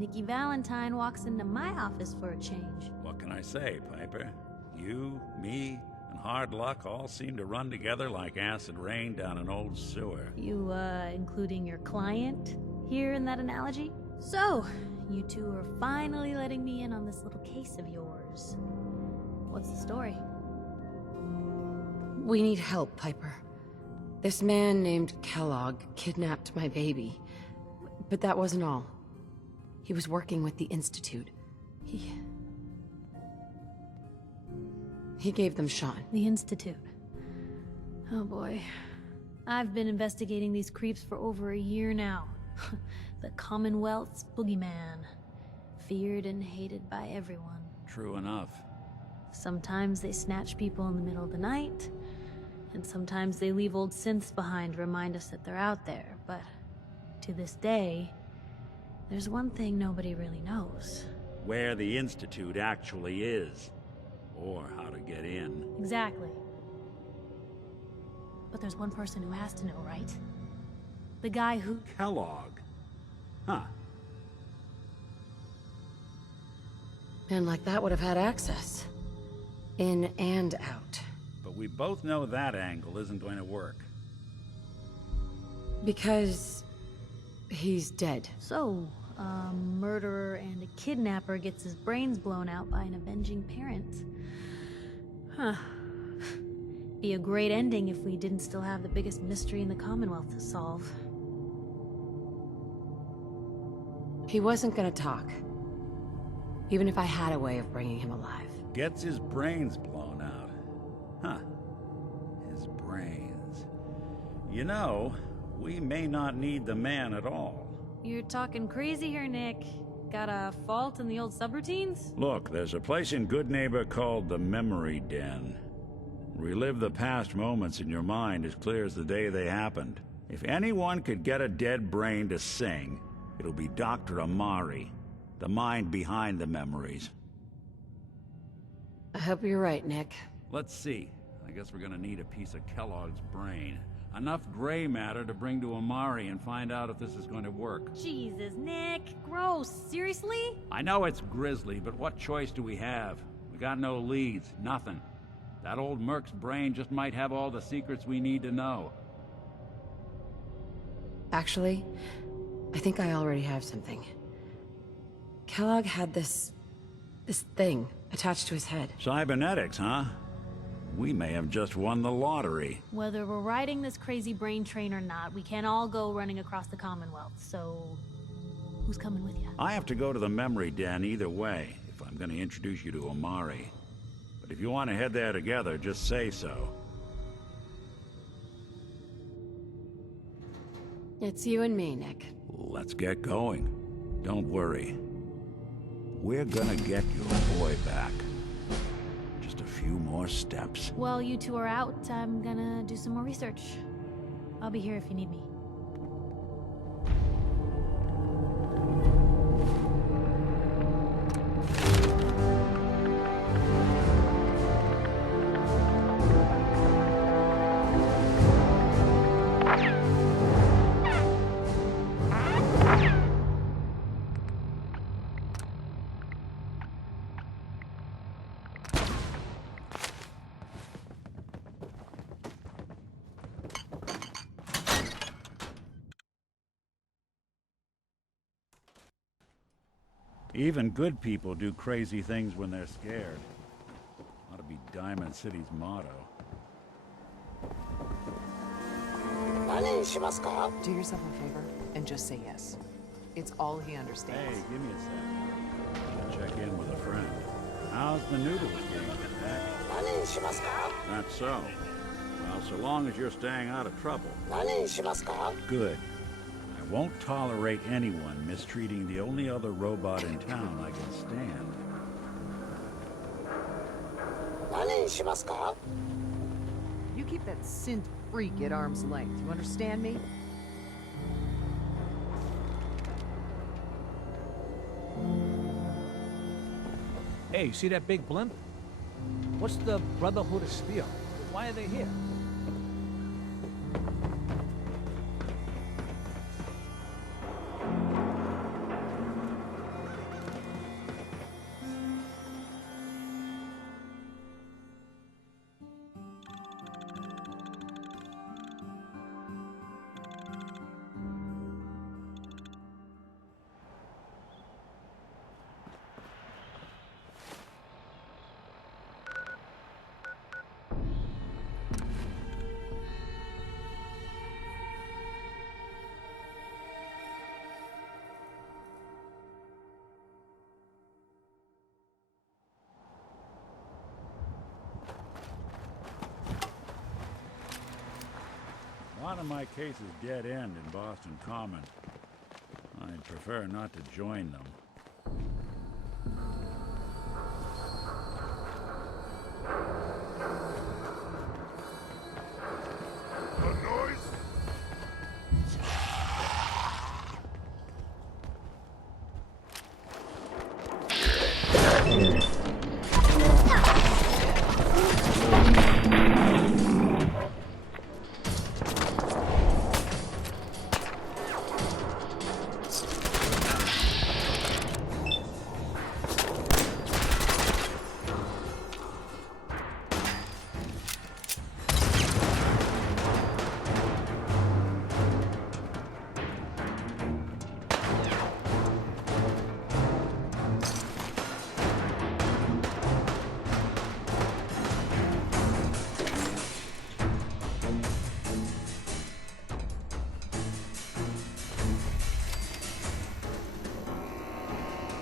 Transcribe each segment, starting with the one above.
Nikki Valentine walks into my office for a change. What can I say, Piper? You, me, and hard luck all seem to run together like acid rain down an old sewer. You, including your client here in that analogy? So, you two are finally letting me in on this little case of yours. What's the story? We need help, Piper. This man named Kellogg kidnapped my baby. But that wasn't all. He was working with the Institute. He gave them Sean. The Institute. Oh boy. I've been investigating these creeps for over a year now. The Commonwealth's boogeyman. Feared and hated by everyone. True enough. Sometimes they snatch people in the middle of the night, and sometimes they leave old synths behind to remind us that they're out there, but to this day, there's one thing nobody really knows. Where the Institute actually is. Or how to get in. Exactly. But there's one person who has to know, right? The guy who... Kellogg. Huh. Man like that would have had access. In and out. But we both know that angle isn't going to work. Because... he's dead. So, a murderer and a kidnapper gets his brains blown out by an avenging parent. Huh. Be a great ending if we didn't still have the biggest mystery in the Commonwealth to solve. He wasn't gonna talk. Even if I had a way of bringing him alive. Gets his brains blown out. Huh. His brains. You know, we may not need the man at all. You're talking crazy here, Nick. Got a fault in the old subroutines? Look, there's a place in Good Neighbor called the Memory Den. Relive the past moments in your mind as clear as the day they happened. If anyone could get a dead brain to sing, it'll be Dr. Amari, the mind behind the memories. I hope you're right, Nick. Let's see. I guess we're gonna need a piece of Kellogg's brain. Enough gray matter to bring to Amari and find out if this is going to work. Jesus, Nick. Gross. Seriously? I know it's grisly, but what choice do we have? We got no leads, nothing. That old Merc's brain just might have all the secrets we need to know. Actually, I think I already have something. Kellogg had this thing attached to his head. Cybernetics, huh? We may have just won the lottery. Whether we're riding this crazy brain train or not, we can't all go running across the Commonwealth, so... who's coming with you? I have to go to the Memory Den either way, if I'm going to introduce you to Amari. But if you want to head there together, just say so. It's you and me, Nick. Let's get going. Don't worry. We're gonna get your boy back. Just a few more steps. While you two are out, I'm gonna do some more research. I'll be here if you need me. Even good people do crazy things when they're scared. Ought to be Diamond City's motto. Do yourself a favor and just say yes. It's all he understands. Hey, give me a sec. Gotta check in with a friend. How's the noodles game, Jack? That's so. Well, so long as you're staying out of trouble. Good. I won't tolerate anyone mistreating the only other robot in town I can stand. You keep that synth freak at arm's length, you understand me? Hey, you see that big blimp? What's the Brotherhood of Steel? Why are they here? lot of my cases dead end in Boston Common. I'd prefer not to join them.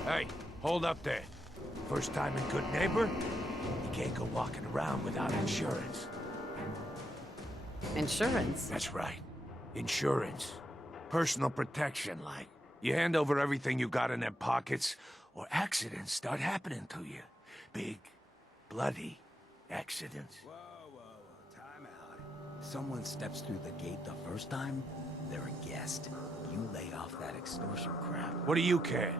Hey, hold up there. First time in Good Neighbor? You can't go walking around without insurance. Insurance? That's right. Insurance. Personal protection, like. You hand over everything you got in them pockets, or accidents start happening to you. Big, bloody accidents. Whoa, time out. Someone steps through the gate the first time, they're a guest. You lay off that extortion crap. What do you care?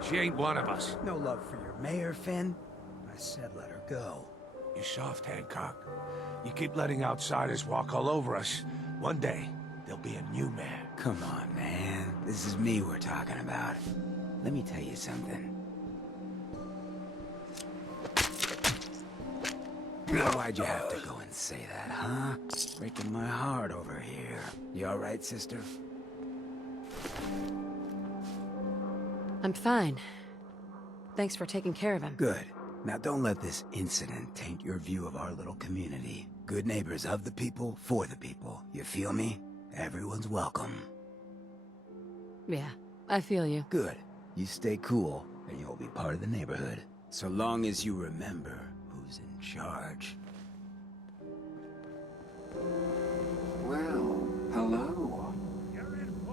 She ain't one of us. No love for your mayor, Finn? I said let her go. You soft, Hancock. You keep letting outsiders walk all over us. One day, there'll be a new mayor. Come on, man. This is me we're talking about. Let me tell you something. Why'd you have to go and say that, huh? Breaking my heart over here. You all right, sister? I'm fine. Thanks for taking care of him. Good. Now don't let this incident taint your view of our little community. Good neighbors of the people, for the people. You feel me? Everyone's welcome. Yeah, I feel you. Good. You stay cool, and you'll be part of the neighborhood. So long as you remember who's in charge. Well, hello.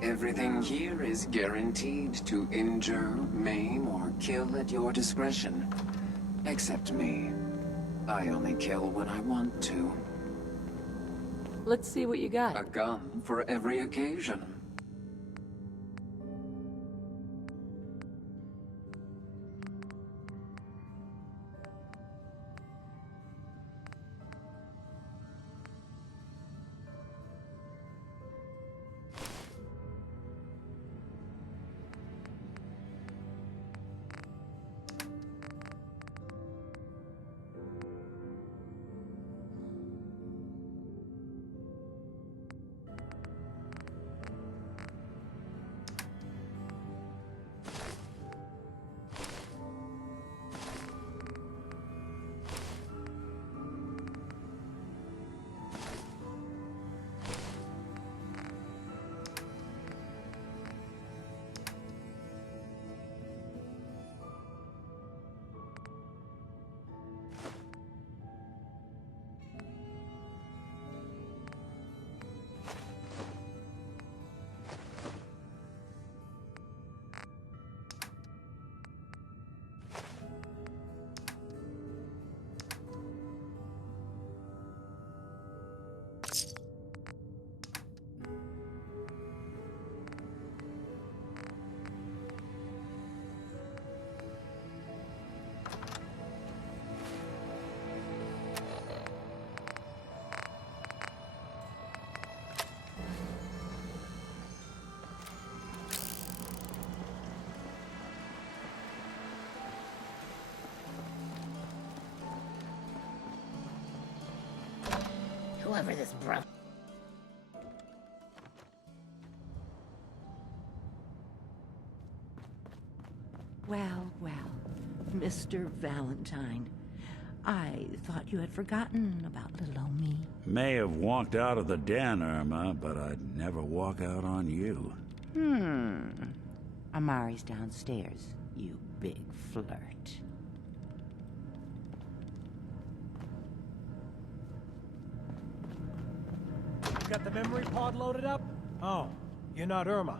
Everything here is guaranteed to injure, maim, or kill at your discretion. Except me. I only kill when I want to. Let's see what you got. A gun for every occasion. Whoever this brother. Well, Mr. Valentine, I thought you had forgotten about little old me. May have walked out of the den, Irma, but I'd never walk out on you. Amari's downstairs, you big flirt. got the memory pod loaded up? Oh, you're not Irma.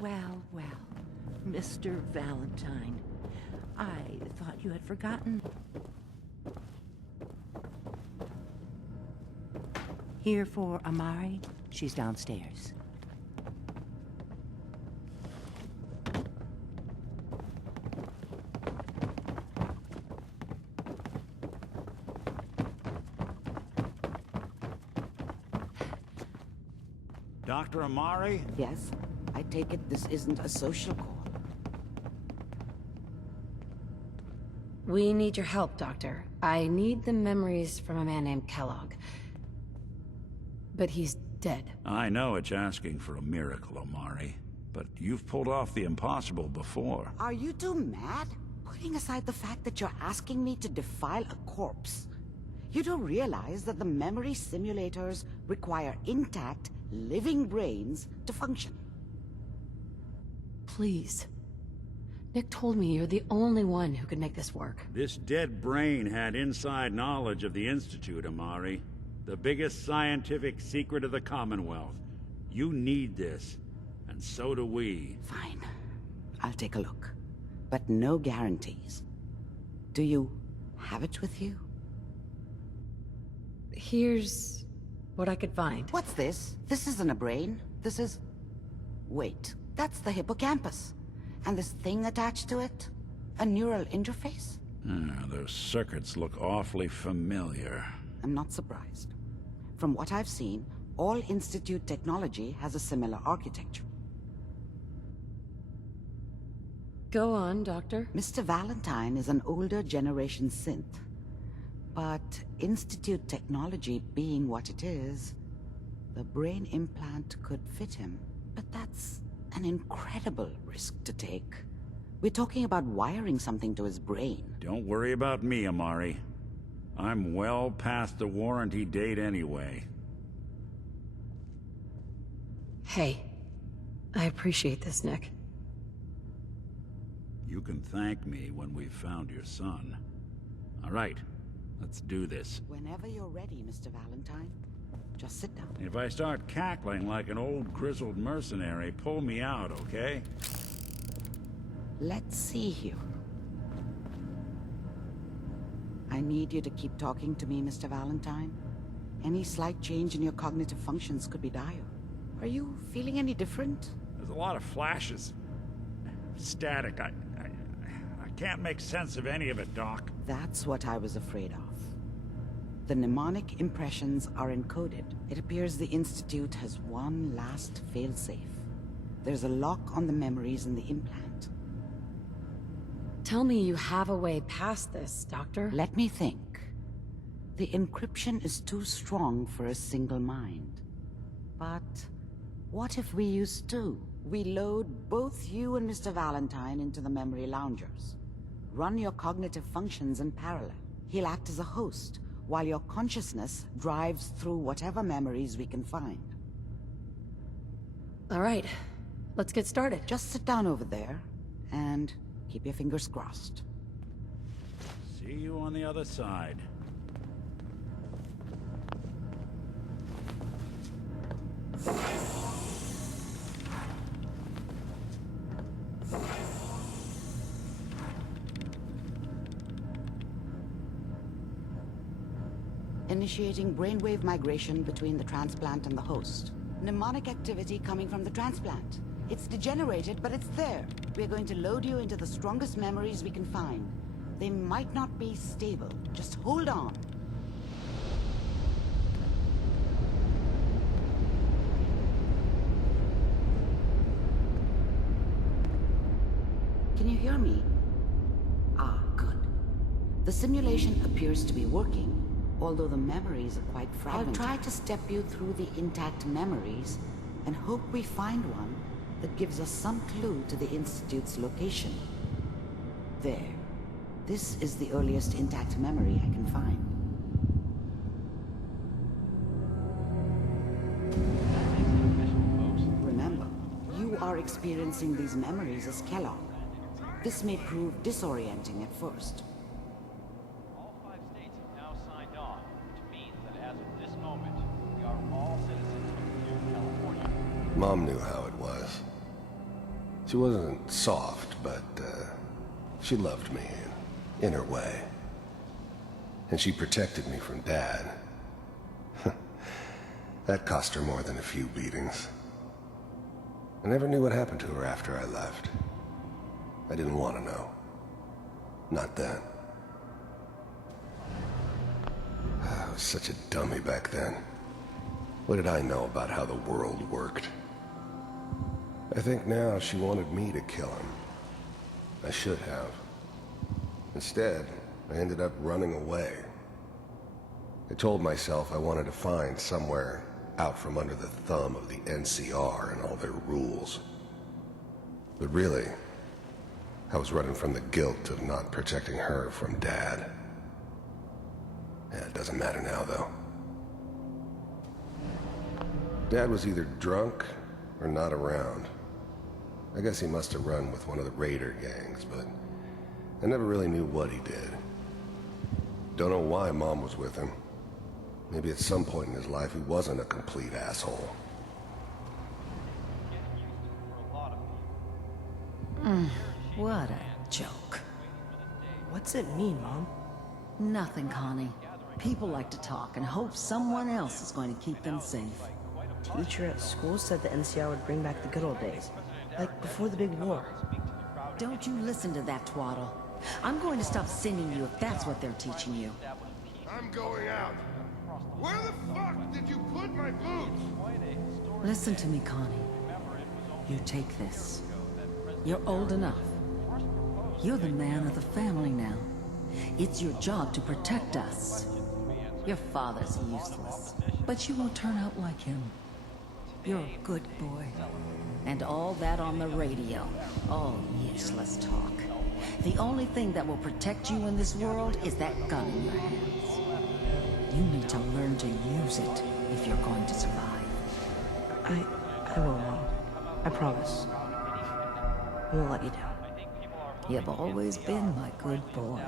Well, well, Mr. Valentine, I thought you had forgotten. Here for Amari? She's downstairs. Dr. Amari? Yes? I take it this isn't a social call. We need your help, Doctor. I need the memories from a man named Kellogg. But he's dead. I know it's asking for a miracle, Amari, but you've pulled off the impossible before. Are you two mad? Putting aside the fact that you're asking me to defile a corpse, you do realize that the memory simulators require intact, living brains to function. Please. Nick told me you're the only one who could make this work. This dead brain had inside knowledge of the Institute, Amari. The biggest scientific secret of the Commonwealth. You need this, and so do we. Fine. I'll take a look. But no guarantees. Do you have it with you? Here's what I could find. What's this? This isn't a brain. This is... Wait, that's the hippocampus. And this thing attached to it? A neural interface? Those circuits look awfully familiar. I'm not surprised. From what I've seen, all Institute technology has a similar architecture. Go on, Doctor. Mr. Valentine is an older generation synth. But Institute technology being what it is, the brain implant could fit him. But that's an incredible risk to take. We're talking about wiring something to his brain. Don't worry about me, Amari. I'm well past the warranty date anyway. Hey, I appreciate this, Nick. You can thank me when we've found your son. All right, let's do this. Whenever you're ready, Mr. Valentine. Just sit down. If I start cackling like an old grizzled mercenary, pull me out, okay? Let's see here. I need you to keep talking to me, Mr. Valentine. Any slight change in your cognitive functions could be dire. Are you feeling any different? There's a lot of flashes. Static. I can't make sense of any of it, Doc. That's what I was afraid of. The mnemonic impressions are encoded. It appears the Institute has one last failsafe. There's a lock on the memories in the implant. Tell me you have a way past this, Doctor. Let me think. The encryption is too strong for a single mind. But what if we use two? We load both you and Mr. Valentine into the memory loungers. Run your cognitive functions in parallel. He'll act as a host, while your consciousness drives through whatever memories we can find. All right, let's get started. Just sit down over there, and keep your fingers crossed. See you on the other side. Initiating brainwave migration between the transplant and the host. Mnemonic activity coming from the transplant. It's degenerated, but it's there. We're going to load you into the strongest memories we can find. They might not be stable. Just hold on. Can you hear me? The simulation appears to be working, although the memories are quite fragmented. I'll try to step you through the intact memories and hope we find one that gives us some clue to the Institute's location. There. This is the earliest intact memory I can find. Remember, you are experiencing these memories as Kellogg. This may prove disorienting at first. All 5 states have now signed on, which means that as of this moment, we are all citizens of Clear California. Mom knew how it was. She wasn't soft, but she loved me in her way. And she protected me from Dad. That cost her more than a few beatings. I never knew what happened to her after I left. I didn't want to know. Not then. I was such a dummy back then. What did I know about how the world worked? I think now she wanted me to kill him. I should have. Instead, I ended up running away. I told myself I wanted to find somewhere out from under the thumb of the NCR and all their rules. But really, I was running from the guilt of not protecting her from Dad. Yeah, it doesn't matter now, though. Dad was either drunk or not around. I guess he must have run with one of the raider gangs, but I never really knew what he did. Don't know why Mom was with him. Maybe at some point in his life he wasn't a complete asshole. What a joke. What's it mean, Mom? Nothing, Connie. People like to talk and hope someone else is going to keep them safe. Teacher at school said the NCR would bring back the good old days. Like before the big war. Don't you listen to that twaddle. I'm going to stop singing you if that's what they're teaching you. I'm going out. Where the fuck did you put my boots? Listen to me, Connie. You take this. You're old enough. You're the man of the family now. It's your job to protect us. Your father's useless, but you won't turn out like him. You're a good boy. And all that on the radio. All useless talk. The only thing that will protect you in this world is that gun in your hands. You need to learn to use it if you're going to survive. I will, Mom. I promise. I won't let you down. You've always been my good boy.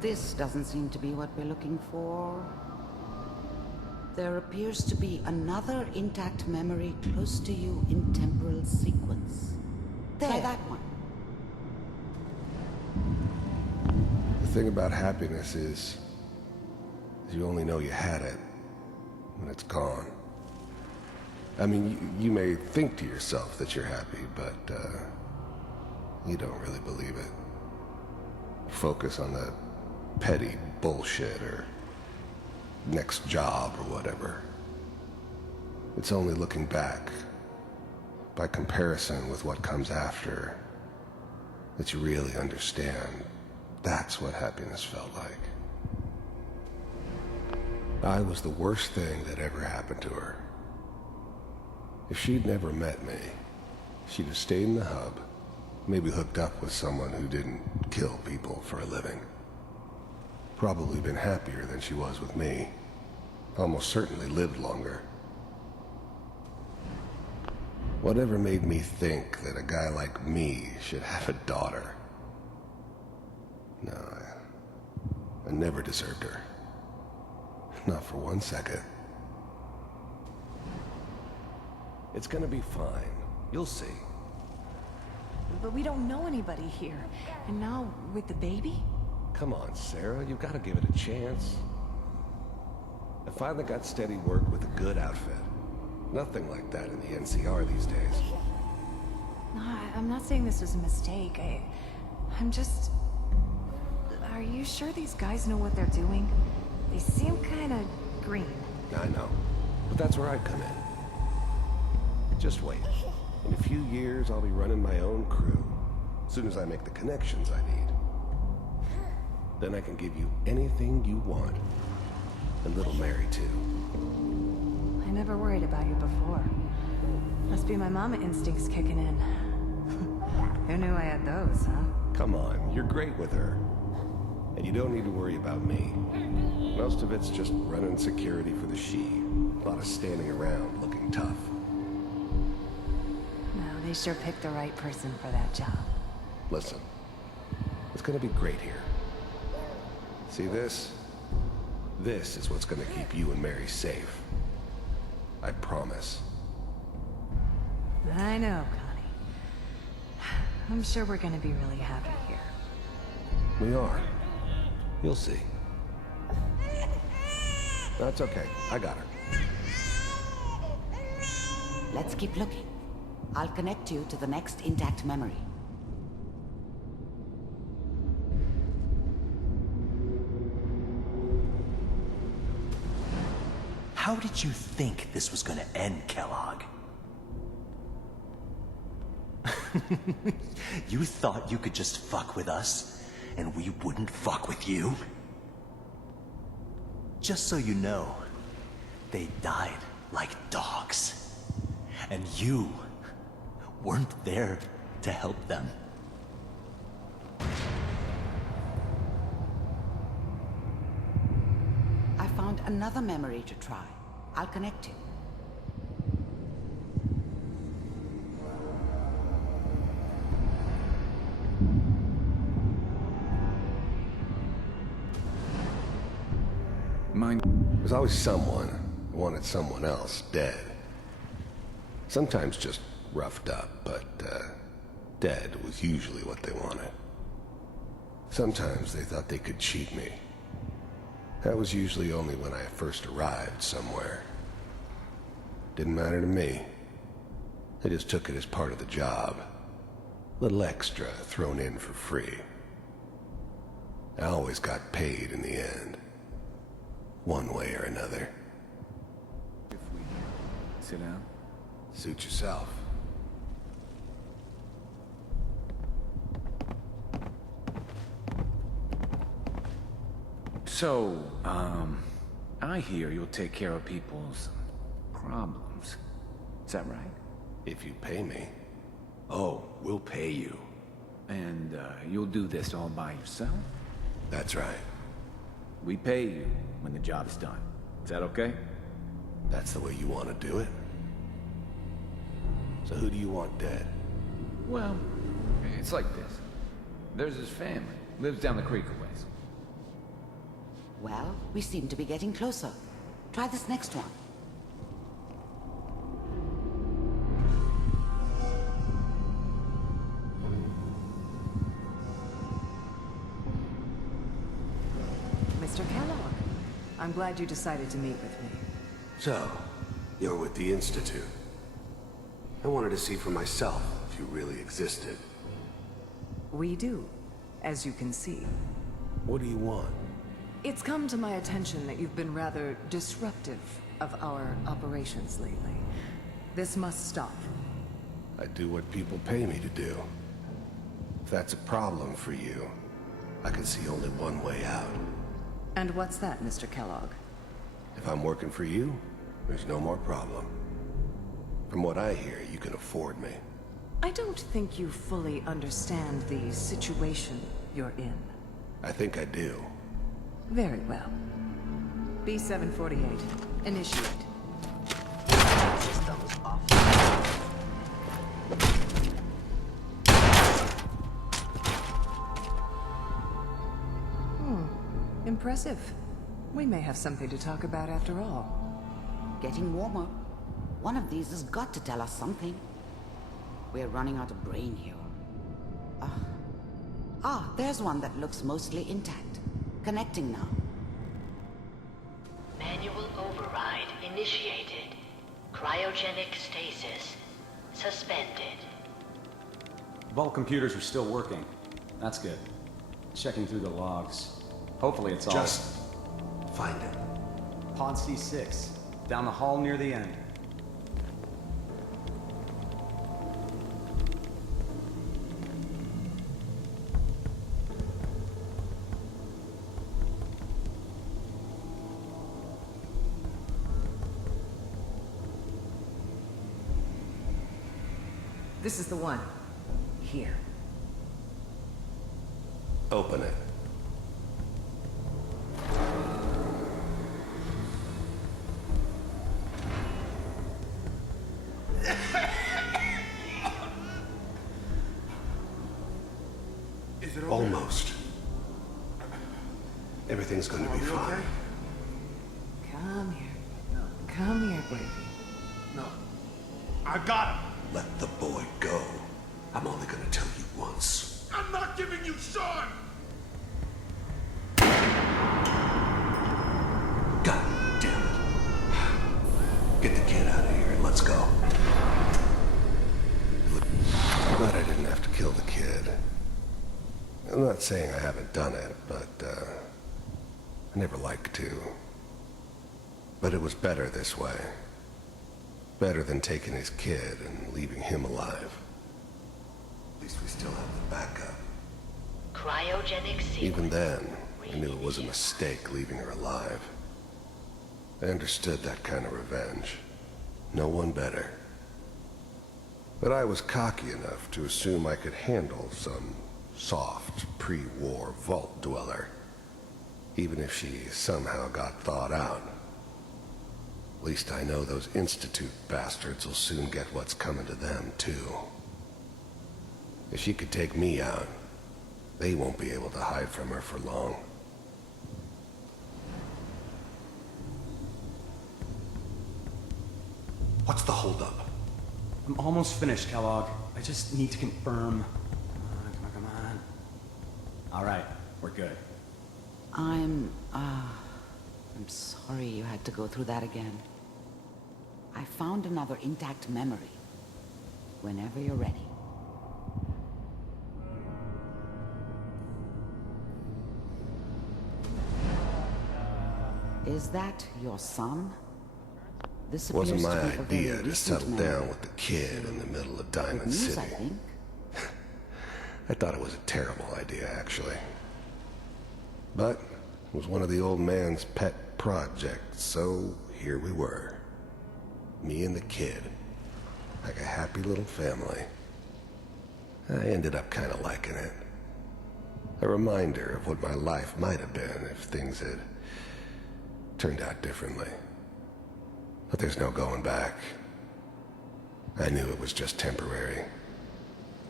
This doesn't seem to be what we're looking for. There appears to be another intact memory close to you in temporal sequence. Try that one. The thing about happiness is you only know you had it when it's gone. I mean, you may think to yourself that you're happy, but you don't really believe it. Focus on the petty bullshit or next job or whatever. It's only looking back, by comparison with what comes after, that you really understand that's what happiness felt like. I was the worst thing that ever happened to her. If she'd never met me, she'd have stayed in the hub, maybe hooked up with someone who didn't kill people for a living. Probably been happier than she was with me. Almost certainly lived longer. Whatever made me think that a guy like me should have a daughter? No, I never deserved her. Not for 1 second. It's gonna be fine. You'll see. But we don't know anybody here. And now, with the baby? Come on, Sarah. You've got to give it a chance. I finally got steady work with a good outfit. Nothing like that in the NCR these days. No, I'm not saying this was a mistake. I'm just... Are you sure these guys know what they're doing? They seem kind of green. I know. But that's where I come in. Just wait. In a few years, I'll be running my own crew. As soon as I make the connections I need. Then I can give you anything you want. And little Mary, too. I never worried about you before. Must be my mama instincts kicking in. Who knew I had those, huh? Come on, you're great with her. And you don't need to worry about me. Most of it's just running security for the she. A lot of standing around looking tough. No, they sure picked the right person for that job. Listen, it's gonna be great here. See this? This is what's gonna keep you and Mary safe. I promise. I know, Connie. I'm sure we're gonna be really happy here. We are. You'll see. That's okay. I got her. Let's keep looking. I'll connect you to the next intact memory. How did you think this was gonna end, Kellogg? You thought you could just fuck with us, and we wouldn't fuck with you? Just so you know, they died like dogs. And you weren't there to help them. I found another memory to try. I'll connect you. There's always someone who wanted someone else dead. Sometimes just roughed up, but dead was usually what they wanted. Sometimes they thought they could cheat me. That was usually only when I first arrived somewhere. Didn't matter to me. They just took it as part of the job. Little extra thrown in for free. I always got paid in the end. One way or another. If we sit down? Suit yourself. So, I hear you'll take care of people's problems. Is that right? If you pay me. Oh, we'll pay you. And, you'll do this all by yourself? That's right. We pay you when the job's done. Is that okay? That's the way you want to do it? So who do you want dead? Well, it's like this. There's his family. Lives down the creek a ways. Well, we seem to be getting closer. Try this next one. Mr. Kellogg, I'm glad you decided to meet with me. So, you're with the Institute. I wanted to see for myself if you really existed. We do, as you can see. What do you want? It's come to my attention that you've been rather disruptive of our operations lately. This must stop. I do what people pay me to do. If that's a problem for you, I can see only one way out. And what's that, Mr. Kellogg? If I'm working for you, there's no more problem. From what I hear, you can afford me. I don't think you fully understand the situation you're in. I think I do. Very well. B-748, initiate. Systems off. Impressive. We may have something to talk about after all. Getting warmer. One of these has got to tell us something. We're running out of brain here. There's one that looks mostly intact. Connecting now. Manual override initiated. Cryogenic stasis suspended. Vault computers are still working. That's good. Checking through the logs. Hopefully it's all... Just find it. Pod C6. Down the hall near the end. This is the one. Here. Open it. Is it okay? Almost. Everything's going to be fine. Okay? Come here. Come here, baby. No. I got him. Let the boy go. I'm only going to tell you once. I'm not giving you Sean. God damn it. Get the kid out of here and let's go. I'm glad I didn't have to kill the kid. I'm not saying I haven't done it, but I never like to. But it was better this way. Better than taking his kid and leaving him alive. At least we still have the backup. Cryogenic sequence. Even then, I knew it was a mistake leaving her alive. I understood that kind of revenge. No one better. But I was cocky enough to assume I could handle some soft, pre-war vault dweller, even if she somehow got thawed out. At least I know those Institute bastards will soon get what's coming to them, too. If she could take me out, they won't be able to hide from her for long. What's the holdup? I'm almost finished, Kellogg. I just need to confirm. Come on. All right, we're good. I'm sorry you had to go through that again. I found another intact memory. Whenever you're ready. Is that your son? This It wasn't my appears to be a idea very to settle recent down memory. with the kid in the middle of Diamond Good news, City. I think. I thought it was a terrible idea, actually. But it was one of the old man's pet projects, so here we were. Me and the kid. Like a happy little family. I ended up kind of liking it. A reminder of what my life might have been if things had turned out differently. But there's no going back. I knew it was just temporary.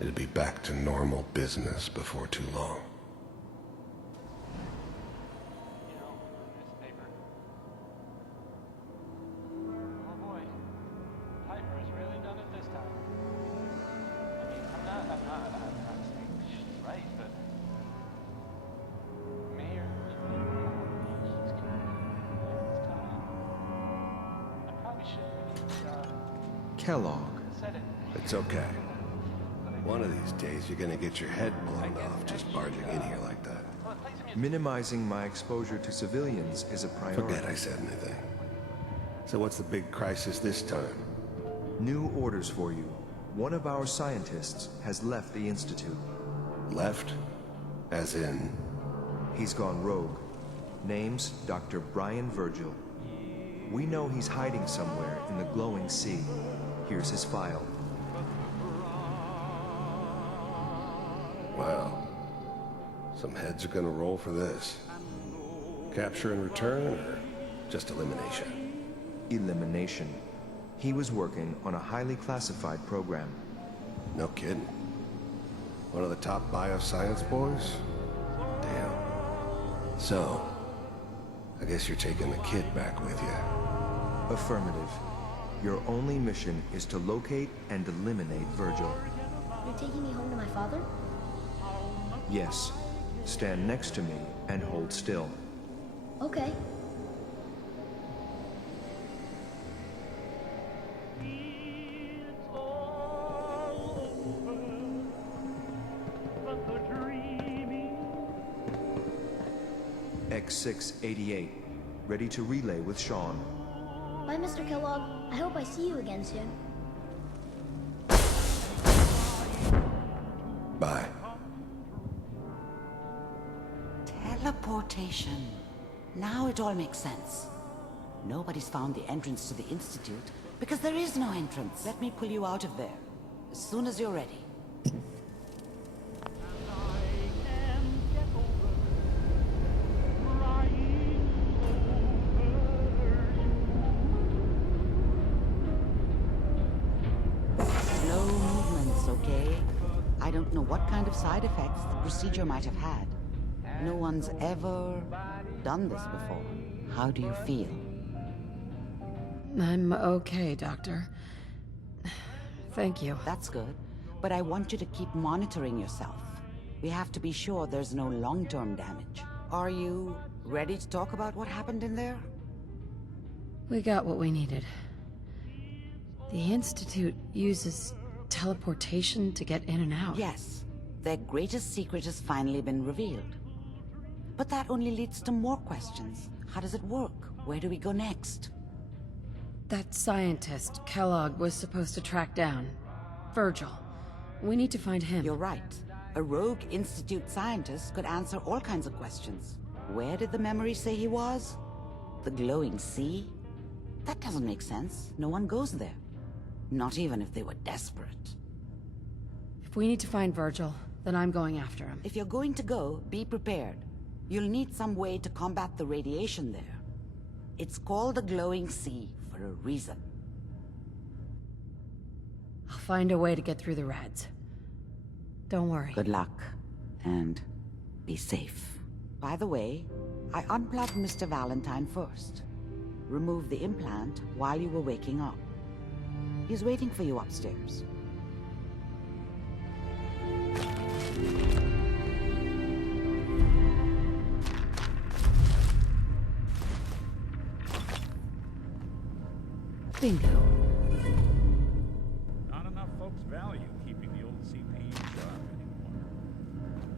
It'd be back to normal business before too long. Kellogg. It's okay. One of these days you're gonna get your head blown off just barging in here like that. Minimizing my exposure to civilians is a priority. Forget I said anything. So what's the big crisis this time? New orders for you. One of our scientists has left the Institute. Left? As in? He's gone rogue. Name's Dr. Brian Virgil. We know he's hiding somewhere in the glowing sea. Here's his file. Wow. Some heads are gonna roll for this. Capture and return, or just elimination? Elimination. He was working on a highly classified program. No kidding. One of the top bioscience boys? Damn. So, I guess you're taking the kid back with you. Affirmative. Your only mission is to locate and eliminate Virgil. You're taking me home to my father? Yes. Stand next to me and hold still. Okay. X688. Ready to relay with Sean. Bye, Mr. Kellogg. I hope I see you again soon. Bye. Teleportation. Now it all makes sense. Nobody's found the entrance to the Institute because there is no entrance. Let me pull you out of there. As soon as you're ready. Slow movements, okay? I don't know what kind of side effects the procedure might have had. No one's ever done this before. How do you feel? I'm okay, Doctor. Thank you. That's good. But I want you to keep monitoring yourself. We have to be sure there's no long-term damage. Are you ready to talk about what happened in there? We got what we needed. The Institute uses teleportation to get in and out. Yes. Their greatest secret has finally been revealed. But that only leads to more questions. How does it work? Where do we go next? That scientist, Kellogg, was supposed to track down. Virgil. We need to find him. You're right. A rogue Institute scientist could answer all kinds of questions. Where did the memory say he was? The glowing sea? That doesn't make sense. No one goes there. Not even if they were desperate. If we need to find Virgil, then I'm going after him. If you're going to go, be prepared. You'll need some way to combat the radiation there. It's called the glowing sea for a reason. I'll find a way to get through the rads. Don't worry. Good luck, and be safe. By the way, I unplugged Mr. Valentine first. Removed the implant while you were waking up. He's waiting for you upstairs. Bingo. Not enough folks value keeping the old CPU sharp anymore.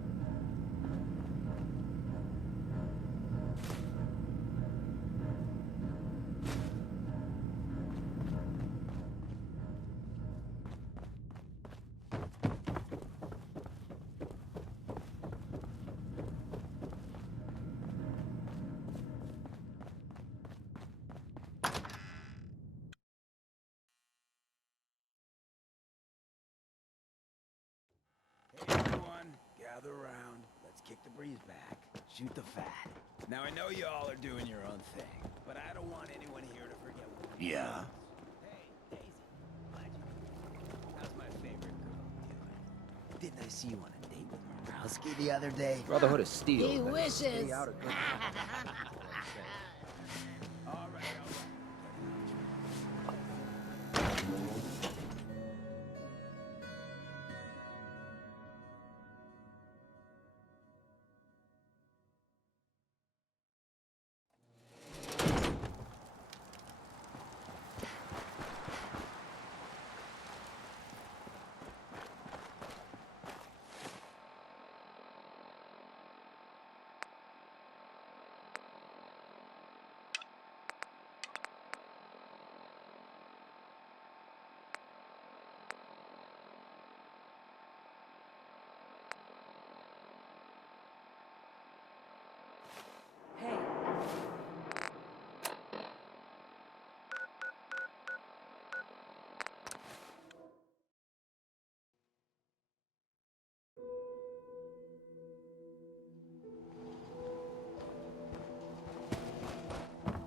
Hey everyone, gather around. Let's kick the breeze back. Shoot the fat. Now I know you all are doing your own thing, but I don't want anyone here to forget what Yeah? Hey, Daisy. How's my favorite girl doing? Didn't I see you on a date with Morowski the other day? Brotherhood of Steel. He but- wishes. Stay out of good all right.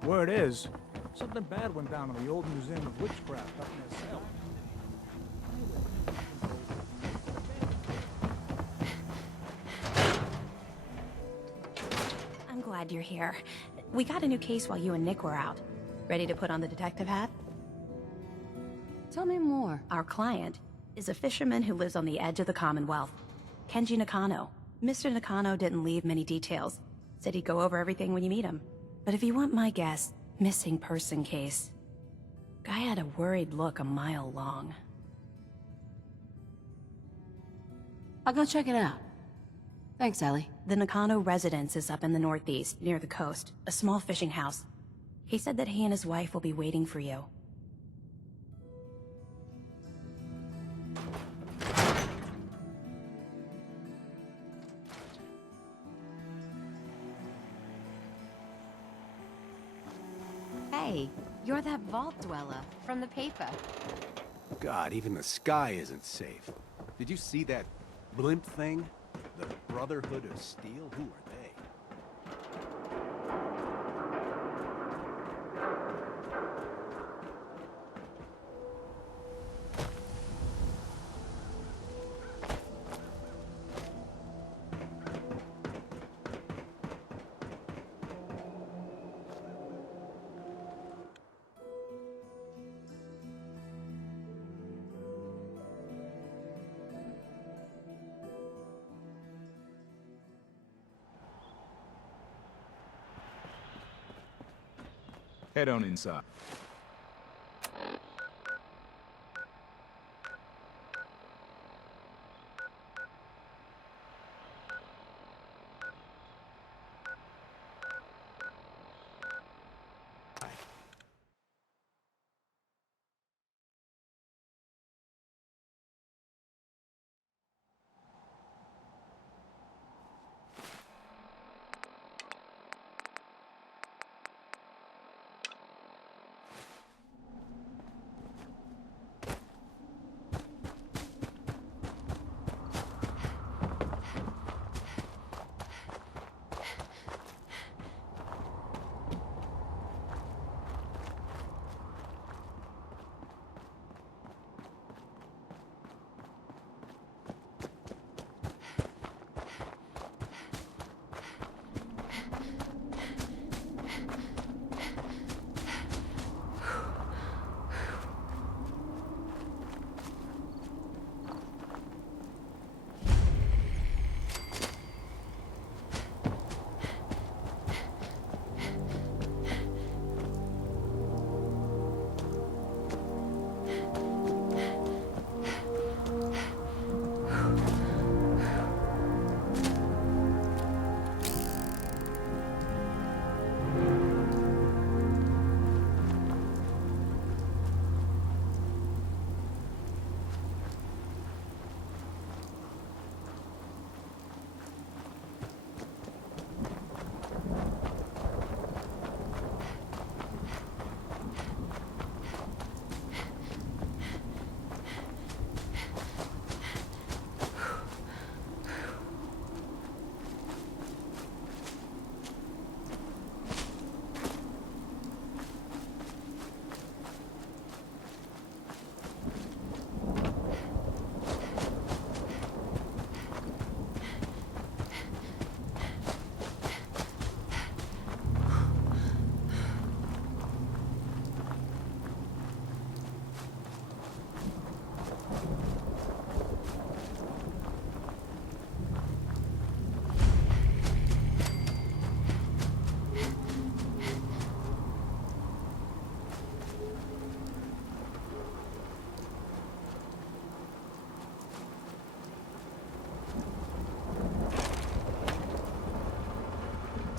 Word is, something bad went down in the old Museum of Witchcraft up near Salem. I'm glad you're here. We got a new case while you and Nick were out. Ready to put on the detective hat? Tell me more. Our client is a fisherman who lives on the edge of the Commonwealth. Kenji Nakano. Mr. Nakano didn't leave many details. Said he'd go over everything when you meet him. But if you want my guess, missing person case. Guy had a worried look a mile long. I'll go check it out. Thanks, Ellie. The Nakano residence is up in the northeast, near the coast. A small fishing house. He said that he and his wife will be waiting for you. Hey, you're that vault dweller from the paper. God, even the sky isn't safe. Did you see that blimp thing? The Brotherhood of Steel? Who are they? Head on inside.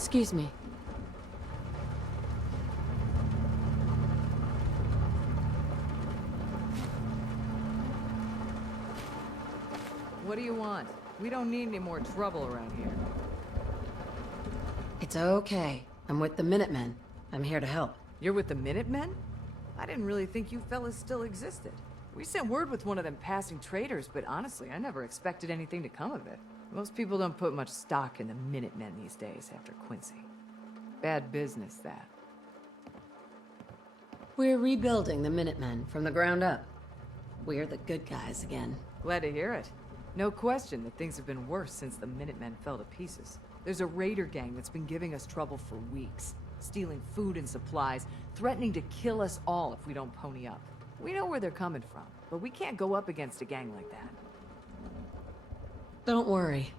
Excuse me. What do you want? We don't need any more trouble around here. It's okay. I'm with the Minutemen. I'm here to help. You're with the Minutemen? I didn't really think you fellas still existed. We sent word with one of them passing traders, but honestly, I never expected anything to come of it. Most people don't put much stock in the Minutemen these days after Quincy. Bad business, that. We're rebuilding the Minutemen from the ground up. We're the good guys again. Glad to hear it. No question that things have been worse since the Minutemen fell to pieces. There's a raider gang that's been giving us trouble for weeks, stealing food and supplies, threatening to kill us all if we don't pony up. We know where they're coming from, but we can't go up against a gang like that. Don't worry.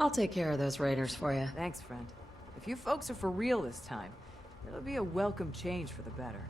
I'll take care of those raiders for you. Thanks, friend. If you folks are for real this time, it'll be a welcome change for the better.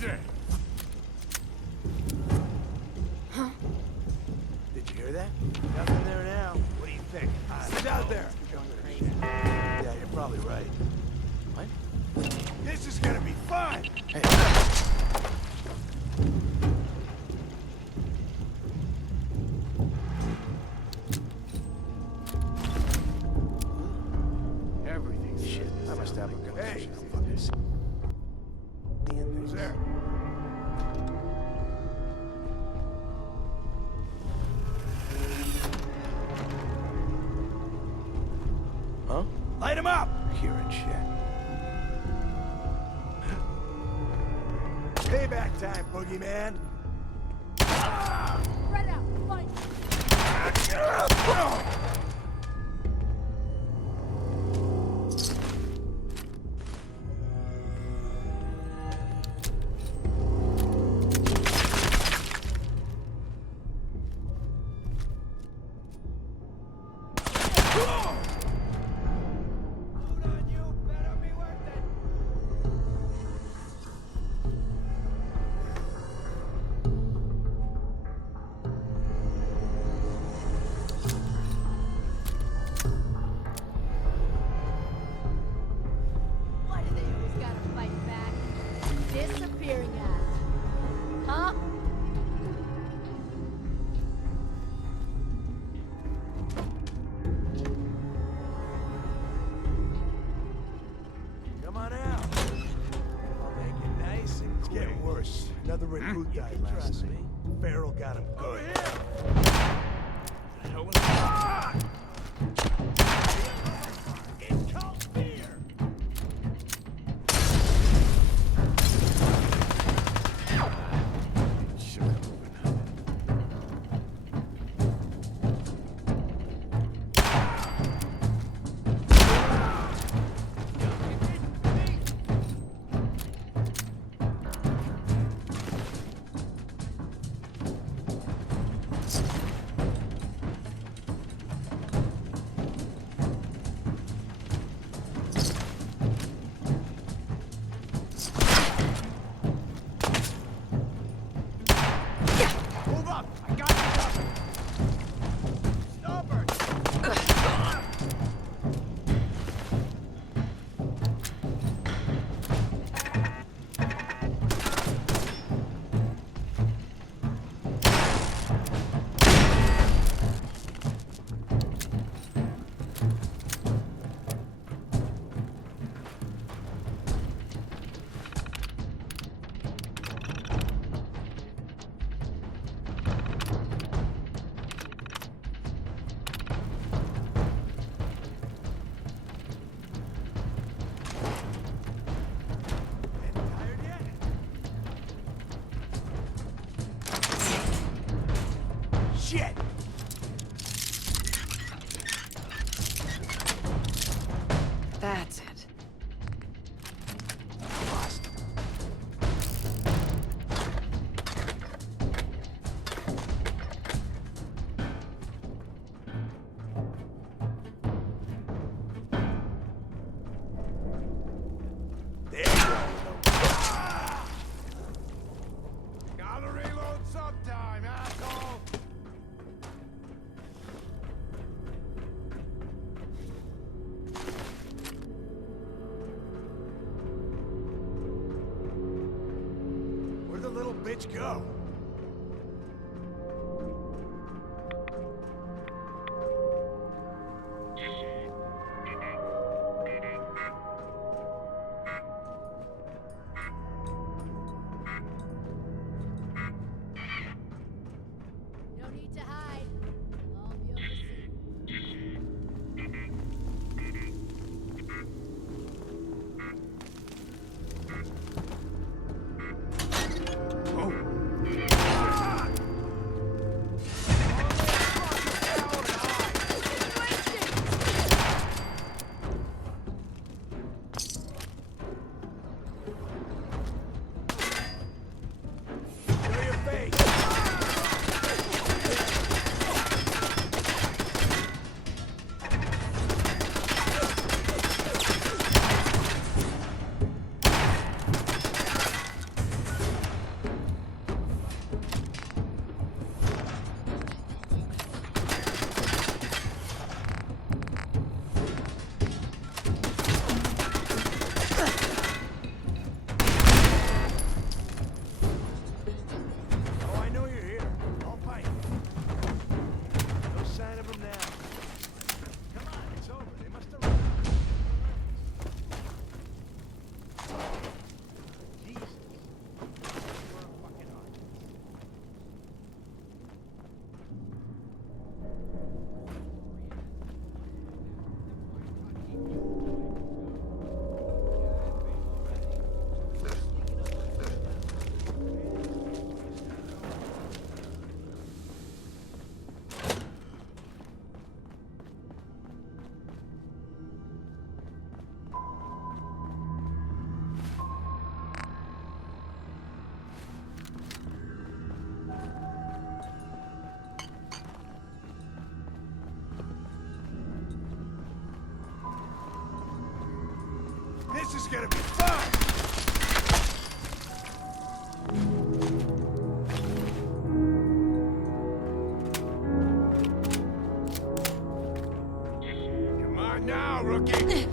Who's there? Huh? Did you hear that? Nothing there now. What do you think? Sit out there! Yeah, you're probably right. What? This is gonna be fun! Hey. Everything's shit. I must have a good fucking who's there? Huh? Light him up! Hearing shit. Payback time, boogeyman! Spread out, fight! Why do they always gotta fight back? Disappearing act. Huh? Come on out. I'll make it nice and quick. It's getting worse. Another recruit died last night. Farrell got him good. Over here! The hell was that? It's called fear! Move up! I got you covered! Stubborn! Shit! That's it. There you go. Gotta reload sometime, asshole! Where'd the little bitch go? No need to hide. I'll be able to see. Oh. gonna be fun! Come on now, rookie!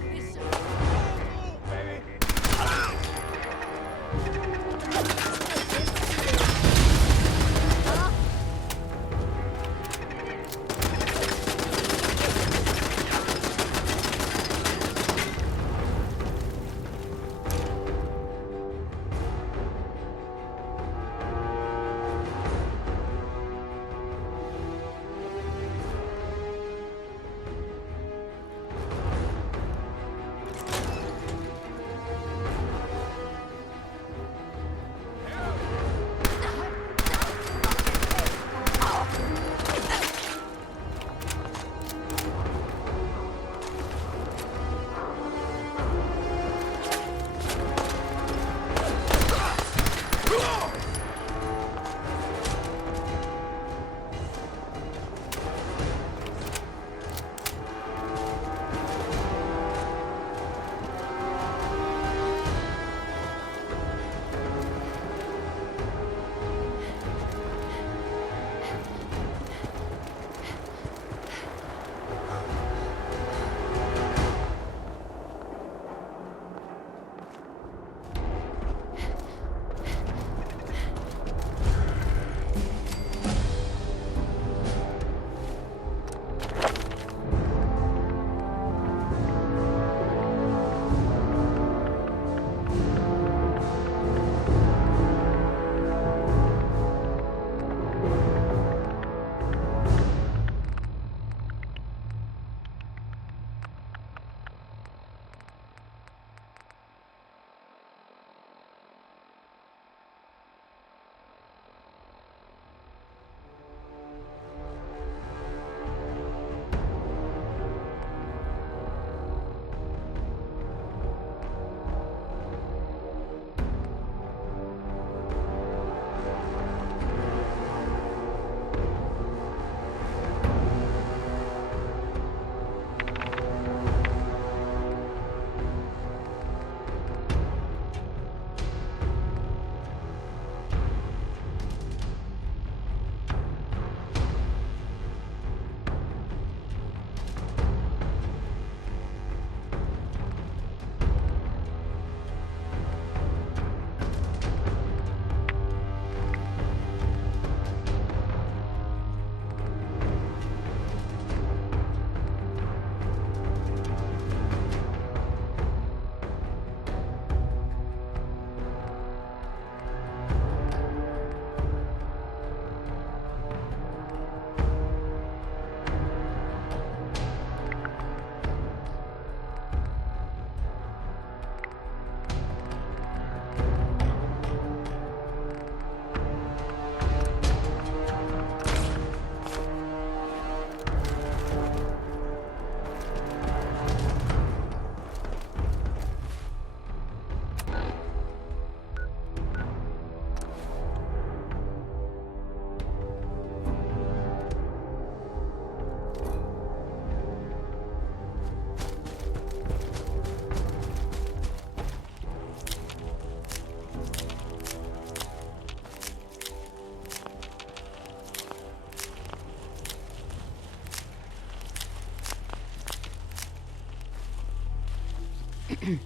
You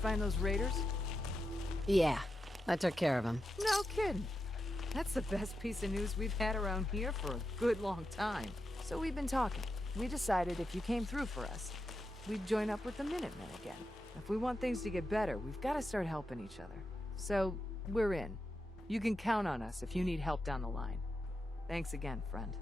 find those raiders? Yeah, I took care of him. No kidding. That's the best piece of news we've had around here for a good long time. So we've been talking. We decided if you came through for us, we'd join up with the Minutemen again. If we want things to get better, we've got to start helping each other. So, we're in. You can count on us if you need help down the line. Thanks again, friend.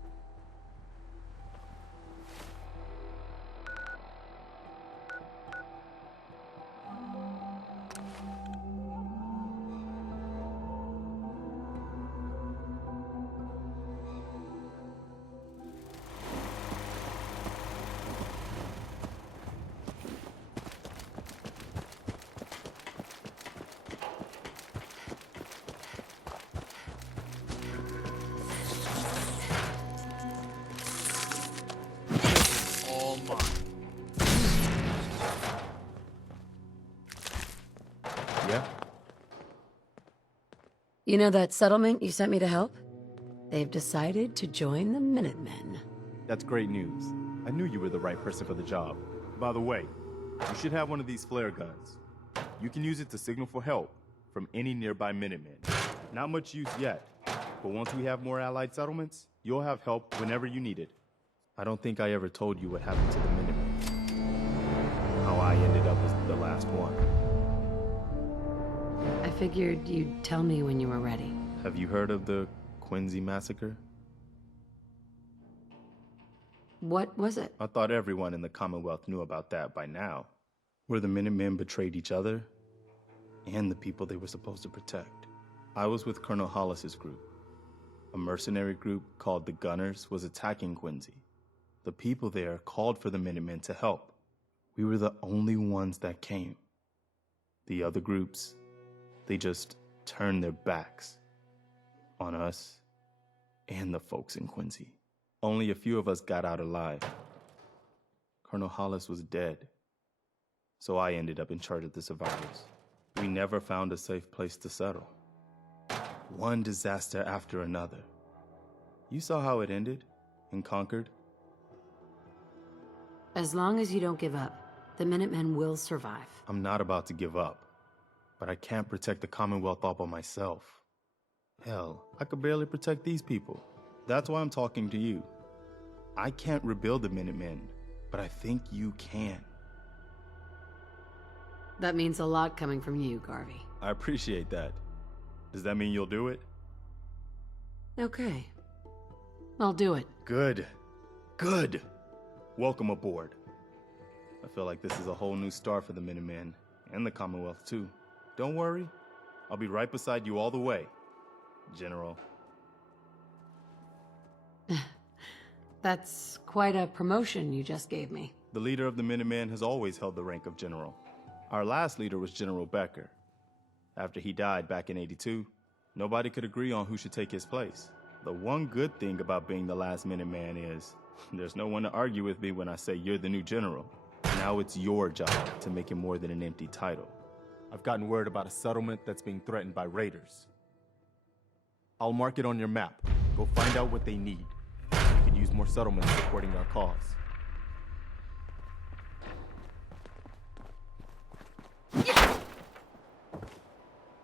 You know that settlement you sent me to help? They've decided to join the Minutemen. That's great news. I knew you were the right person for the job. By the way, you should have one of these flare guns. You can use it to signal for help from any nearby Minutemen. Not much use yet, but once we have more allied settlements, you'll have help whenever you need it. I don't think I ever told you what happened to the Minutemen. How I ended up as the last one. I figured you'd tell me when you were ready. Have you heard of the Quincy massacre? What was it? I thought everyone in the Commonwealth knew about that by now. Where the Minutemen betrayed each other and the people they were supposed to protect. I was with Colonel Hollis's group. A mercenary group called the Gunners was attacking Quincy. The people there called for the Minutemen to help. We were the only ones that came. The other groups, they just turned their backs on us and the folks in Quincy. Only a few of us got out alive. Colonel Hollis was dead, so I ended up in charge of the survivors. We never found a safe place to settle. One disaster after another. You saw how it ended in Concord? As long as you don't give up, the Minutemen will survive. I'm not about to give up, but I can't protect the Commonwealth all by myself. Hell, I could barely protect these people. That's why I'm talking to you. I can't rebuild the Minutemen, but I think you can. That means a lot coming from you, Garvey. I appreciate that. Does that mean you'll do it? Okay. I'll do it. Good. Good. Welcome aboard. I feel like this is a whole new start for the Minutemen, and the Commonwealth too. Don't worry, I'll be right beside you all the way, General. That's quite a promotion you just gave me. The leader of the Minutemen has always held the rank of General. Our last leader was General Becker. After he died back in '82, nobody could agree on who should take his place. The one good thing about being the last Minuteman is there's no one to argue with me when I say you're the new general. Now it's your job to make it more than an empty title. I've gotten word about a settlement that's being threatened by raiders. I'll mark it on your map. Go find out what they need. We could use more settlements supporting our cause.